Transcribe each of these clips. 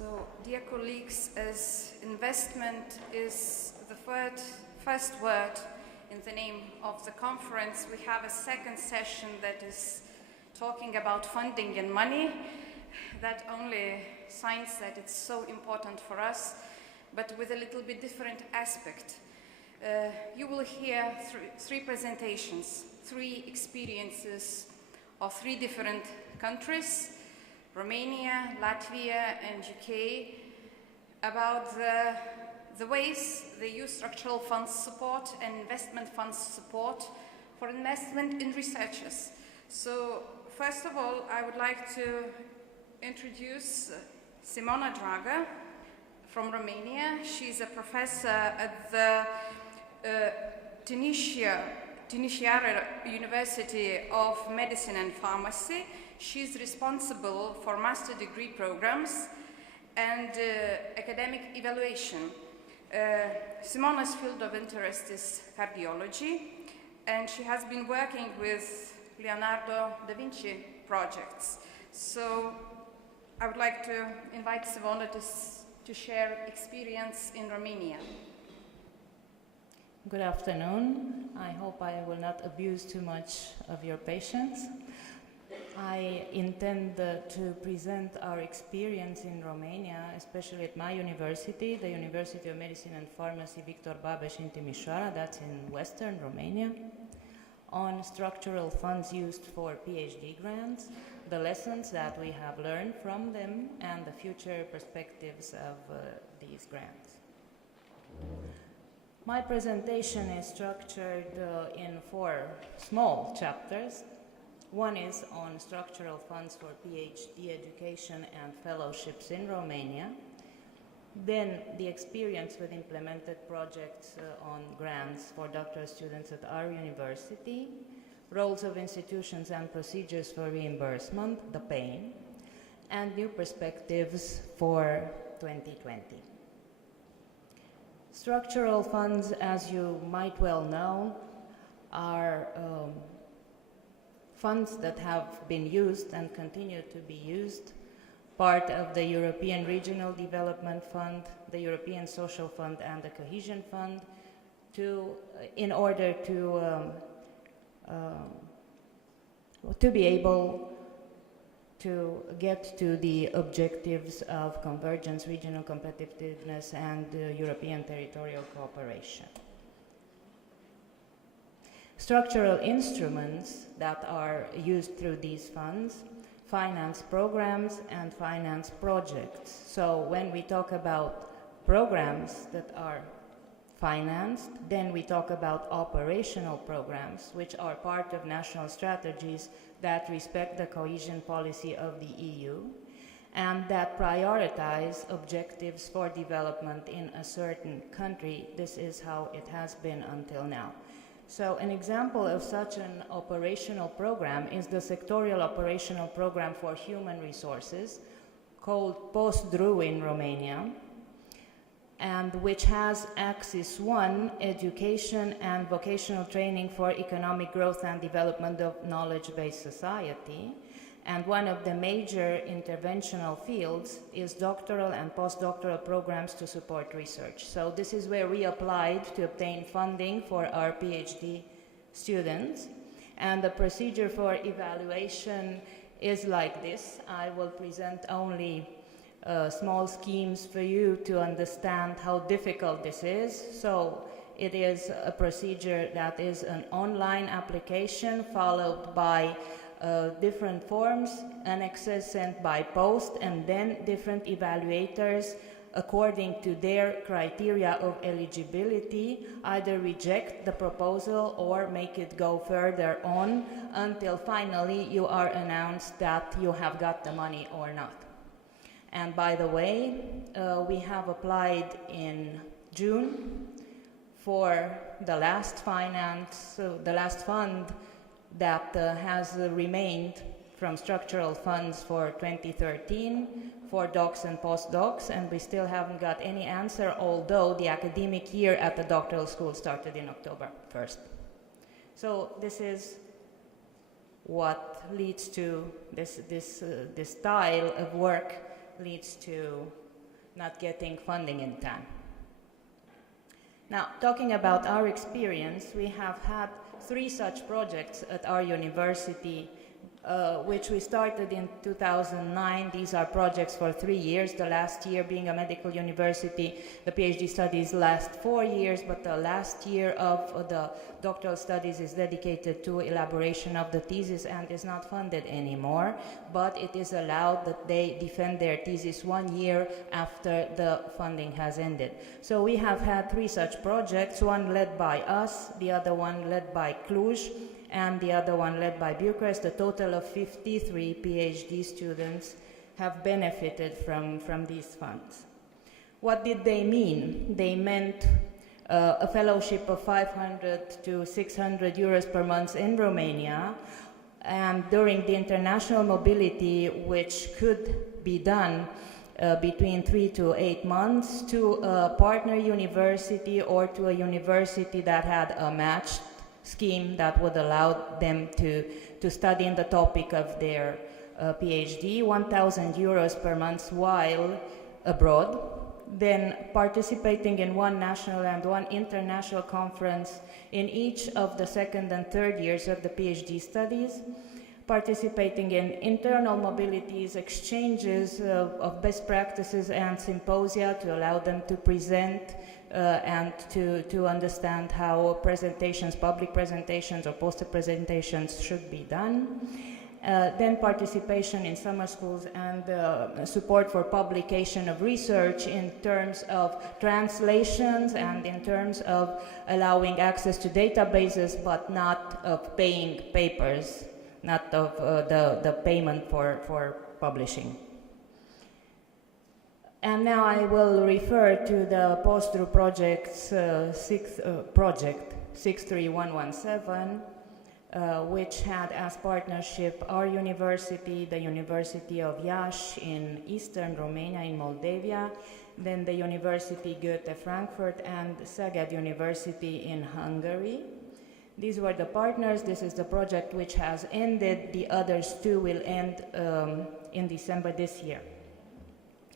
So, dear colleagues, as investment is the first word in the name of the conference, we have a second session that is talking about funding and money. That only signs that it's so important for us, but with a little bit different aspect. You will hear three presentations, three experiences of three different countries, Romania, Latvia, and UK, about the ways they use structural funds support and investment funds support for investment in researchers. So, first of all, I would like to introduce Simona Dragan from Romania. She's a professor at the Timișoara University of Medicine and Pharmacy. She's responsible for master degree programs and academic evaluation. Simona's field of interest is cardiology, and she has been working with Leonardo da Vinci projects. So I would like to invite Simona to share experience in Romania. Good afternoon. I hope I will not abuse too much of your patience. I intend to present our experience in Romania, especially at my university, the University of Medicine and Pharmacy Victor Babeș in Timișoara, that's in western Romania, on structural funds used for PhD grants, the lessons that we have learned from them, and the future perspectives of these grants. My presentation is structured in 4 small chapters. One is on structural funds for PhD education and fellowships in Romania. Then the experience with implemented projects on grants for doctoral students at our university, roles of institutions and procedures for reimbursement, the pain, and new perspectives for 2020. Structural funds, as you might well know, are funds that have been used and continue to be used, part of the European Regional Development Fund, the European Social Fund, and the Cohesion Fund, in order to be able to get to the objectives of convergence, regional competitiveness, and European territorial cooperation. Structural instruments that are used through these funds finance programs and finance projects. So when we talk about programs that are financed, then we talk about operational programs, which are part of national strategies that respect the cohesion policy of the EU and that prioritize objectives for development in a certain country. This is how it has been until now. So an example of such an operational program is the sectorial operational program for human resources called POST-DRU in Romania, and which has Axis 1, education and vocational training for economic growth and development of knowledge-based society. And one of the major interventional fields is doctoral and postdoctoral programs to support research. So this is where we applied to obtain funding for our PhD students. And the procedure for evaluation is like this. I will present only small schemes for you to understand how difficult this is. So it is a procedure that is an online application followed by different forms, annexes sent by post, and then different evaluators, according to their criteria of eligibility, either reject the proposal or make it go further on until finally you are announced that you have got the money or not. And by the way, we have applied in June for the last the last fund that has remained from structural funds for 2013 for docs and postdocs, and we still haven't got any answer, although the academic year at the doctoral school started in October 1st. So this is what leads to this style of work leads to not getting funding in time. Now, talking about our experience, we have had 3 such projects at our university, which we started in 2009. These are projects for 3 years, the last year being a medical university. The PhD studies last 4 years, but the last year of the doctoral studies is dedicated to elaboration of the thesis and is not funded anymore, but it is allowed that they defend their thesis 1 year after the funding has ended. So we have had 3 such projects, one led by us, the other one led by Cluj, and the other one led by Bucharest. A total of 53 PhD students have benefited from these funds. What did they mean? They meant a fellowship of 500 to 600 euros per month in Romania, and during the international mobility, which could be done between 3 to 8 months, to a partner university or to a university that had a matched scheme that would allow them to study in the topic of their PhD, 1,000 euros per month while abroad, then participating in 1 national and 1 international conference in each of the 2nd and 3rd years of the PhD studies, participating in internal mobilities, exchanges of best practices and symposia to allow them to present and to understand how presentations, public presentations or poster presentations should be done. Then participation in summer schools and support for publication of research in terms of translations and in terms of allowing access to databases, but not of paying papers, not of the payment for publishing. And now I will refer to the post-through project's project 63117, which had as partnership our university, the University of Iași in eastern Romania in Moldavia, then the University Goethe Frankfurt and Szeged University in Hungary. These were the partners. This is the project which has ended. The others 2 will end in December this year.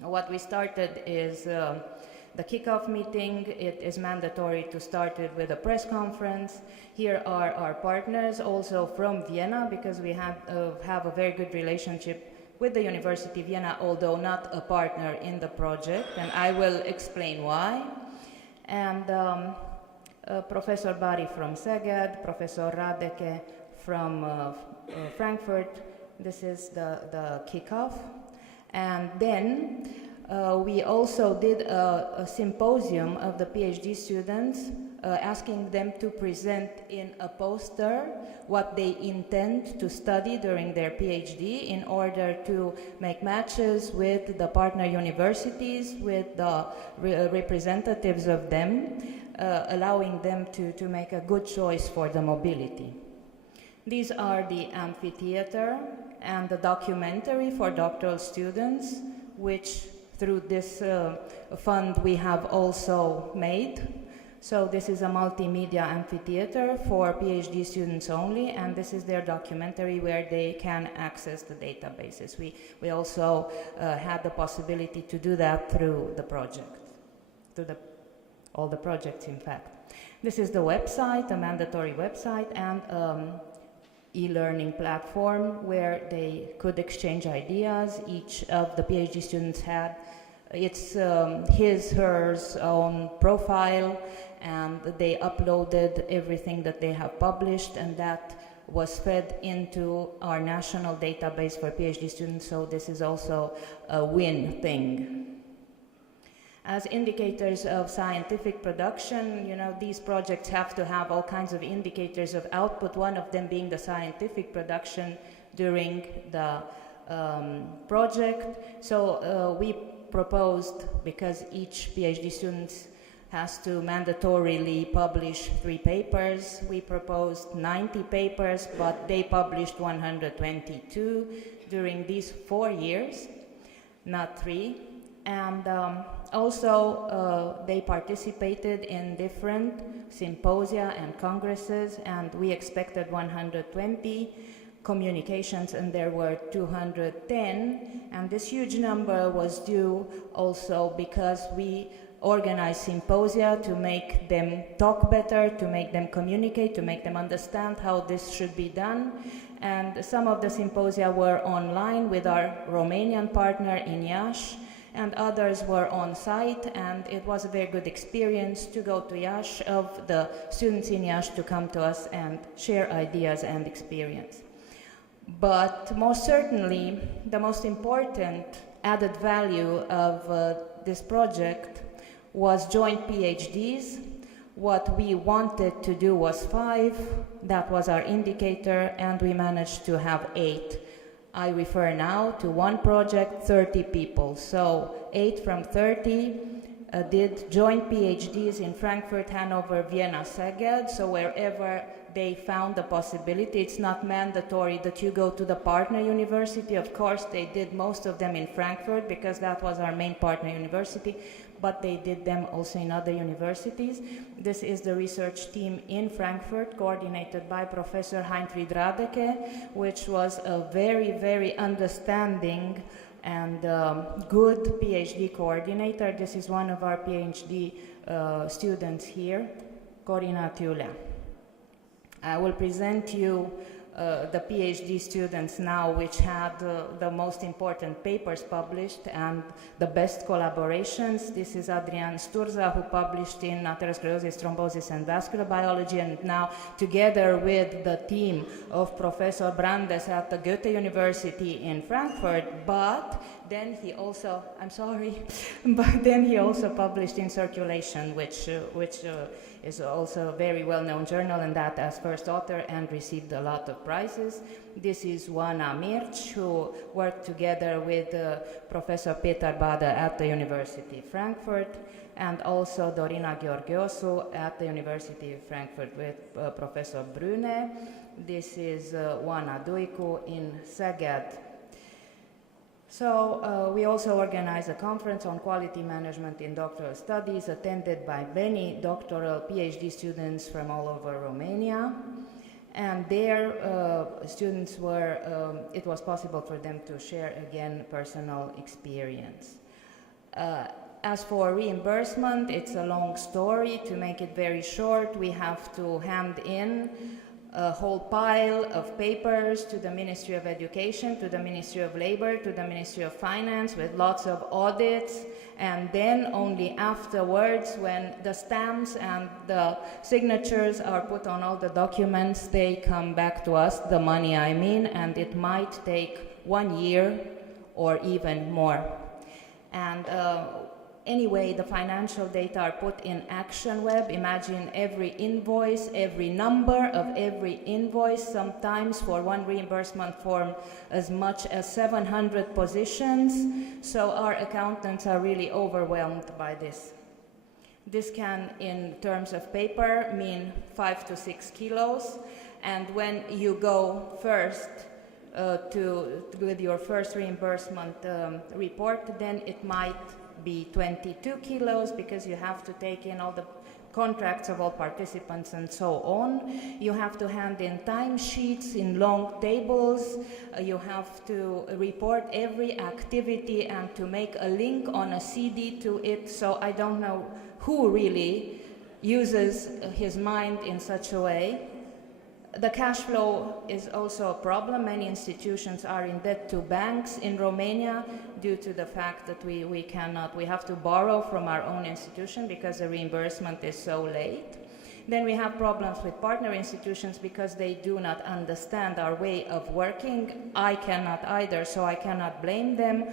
What we started is the kickoff meeting. It is mandatory to start it with a press conference. Here are our partners, also from Vienna, because we have a very good relationship with the University of Vienna, although not a partner in the project, and I will explain why. And Professor Bari from Szeged, Professor Radeke from Frankfurt. This is the kickoff. And then we also did a symposium of the PhD students, asking them to present in a poster what they intend to study during their PhD in order to make matches with the partner universities, with the representatives of them, allowing them to make a good choice for the mobility. These are the amphitheater and the documentary for doctoral students, which through this fund we have also made. So this is a multimedia amphitheater for PhD students only, and this is their documentary where they can access the databases. We also had the possibility to do that through the project, all the projects in fact. This is the website, a mandatory website, and e-learning platform where they could exchange ideas. Each of the PhD students had hers own profile, and they uploaded everything that they have published, and that was fed into our national database for PhD students, so this is also a win thing. As indicators of scientific production, these projects have to have all kinds of indicators of output, one of them being the scientific production during the project. So we proposed, because each PhD student has to mandatorily publish 3 papers, we proposed 90 papers, but they published 122 during these 4 years, not 3. And also they participated in different symposia and congresses, and we expected 120, communications, and there were 210, and this huge number was due also because we organized symposia to make them talk better, to make them communicate, to make them understand how this should be done. And some of the symposia were online with our Romanian partner in Iași, and others were on site, and it was a very good experience to go to Iași, of the students in Iași to come to us and share ideas and experience. But most certainly, the most important added value of this project was joint PhDs. What we wanted to do was 5, that was our indicator, and we managed to have 8. I refer now to one project, 30 people. So 8 from 30 did joint PhDs in Frankfurt, Hanover, Vienna, Szeged. So wherever they found the possibility, it's not mandatory that you go to the partner university. Of course, they did most of them in Frankfurt because that was our main partner university, but they did them also in other universities. This is the research team in Frankfurt, coordinated by Professor Simona Dragan, which was a very, very understanding and good PhD coordinator. This is one of our PhD students here, Corina Tiulea. I will present you the PhD students now, which had the most important papers published and the best collaborations. This is Adrian Sturza, who published in atherosclerosis, thrombosis, and vascular biology, and now together with the team of Professor Brandes at the Goethe University in Frankfurt. But then he also, but then he also published in Circulation, which is also a very well-known journal, and that as first author, and received a lot of prizes. This is Oana Mirci, who worked together with Professor Peter Bade at the University of Frankfurt, and also Dorina Gheorgheosu at the University of Frankfurt with Professor Brune. This is Oana Duicu in Szeged. So we also organized a conference on quality management in doctoral studies, attended by many doctoral PhD students from all over Romania. And there, students were, it was possible for them to share again personal experience. As for reimbursement, it's a long story. To make it very short, we have to hand in a whole pile of papers to the Ministry of Education, to the Ministry of Labor, to the Ministry of Finance, with lots of audits, and then only afterwards, when the stamps and the signatures are put on all the documents, they come back to us, the money I mean, and it might take 1 year or even more. And anyway, the financial data are put in Action Web. Imagine every invoice, every number of every invoice, sometimes for one reimbursement form as much as 700 positions. So our accountants are really overwhelmed by this. This can, in terms of paper, mean 5 to 6 kilos. And when you go first with your first reimbursement report, then it might be 22 kilos, because you have to take in all the contracts of all participants and so on. You have to hand in timesheets in long tables. You have to report every activity and to make a link on a CD to it. So I don't know who really uses his mind in such a way. The cash flow is also a problem. Many institutions are in debt to banks in Romania due to the fact that we have to borrow from our own institution because the reimbursement is so late. Then we have problems with partner institutions because they do not understand our way of working. I cannot either, so I cannot blame them.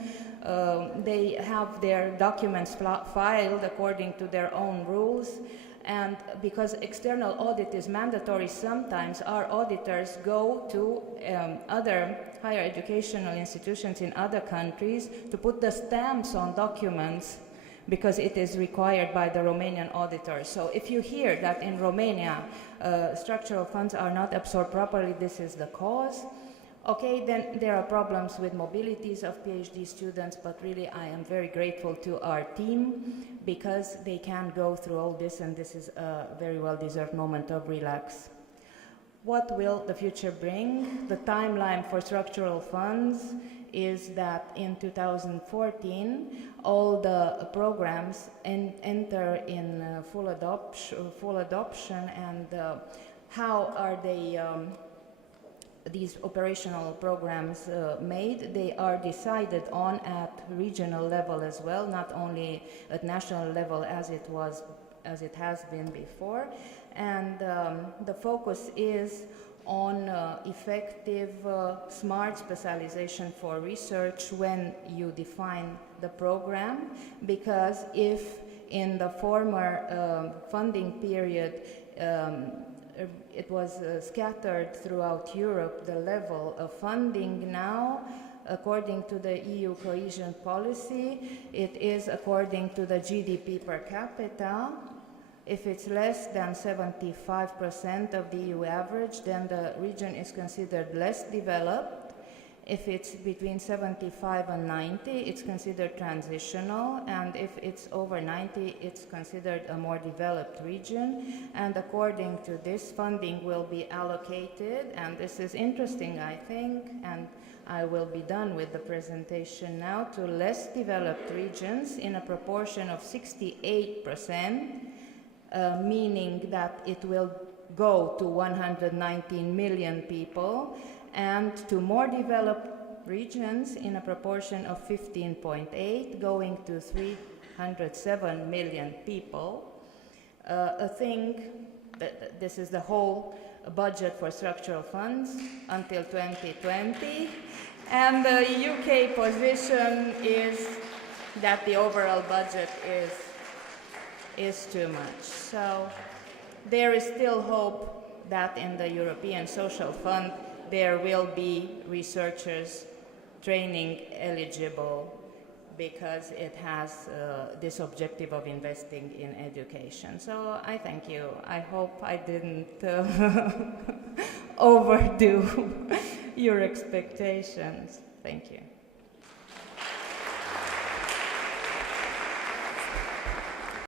They have their documents filed according to their own rules. And because external audit is mandatory, sometimes our auditors go to other higher educational institutions in other countries to put the stamps on documents because it is required by the Romanian auditors. So if you hear that in Romania structural funds are not absorbed properly, this is the cause. Okay, then there are problems with mobilities of PhD students, but really I am very grateful to our team because they can go through all this, and this is a very well-deserved moment of relax. What will the future bring? The timeline for structural funds is that in 2014, all the programs enter in full adoption, and how are they these operational programs made? They are decided on at regional level as well, not only at national level as it has been before. And the focus is on effective smart specialization for research when you define the program, because if in the former funding period it was scattered throughout Europe, the level of funding now, according to the EU cohesion policy, it is according to the GDP per capita. If it's less than 75% of the EU average, then the region is considered less developed. If it's between 75 and 90, it's considered transitional, and if it's over 90, it's considered a more developed region. And according to this, funding will be allocated, and this is interesting, I think, and I will be done with the presentation now, to less developed regions in a proportion of 68%, meaning that it will go to 119 million people, and to more developed regions in a proportion of 15.8, going to 307 million people. This is the whole budget for structural funds until 2020, and the UK position is that the overall budget is too much. So there is still hope that in the European Social Fund there will be researchers training eligible, because it has this objective of investing in education. So I thank you. I hope I didn't overdo your expectations. Thank you.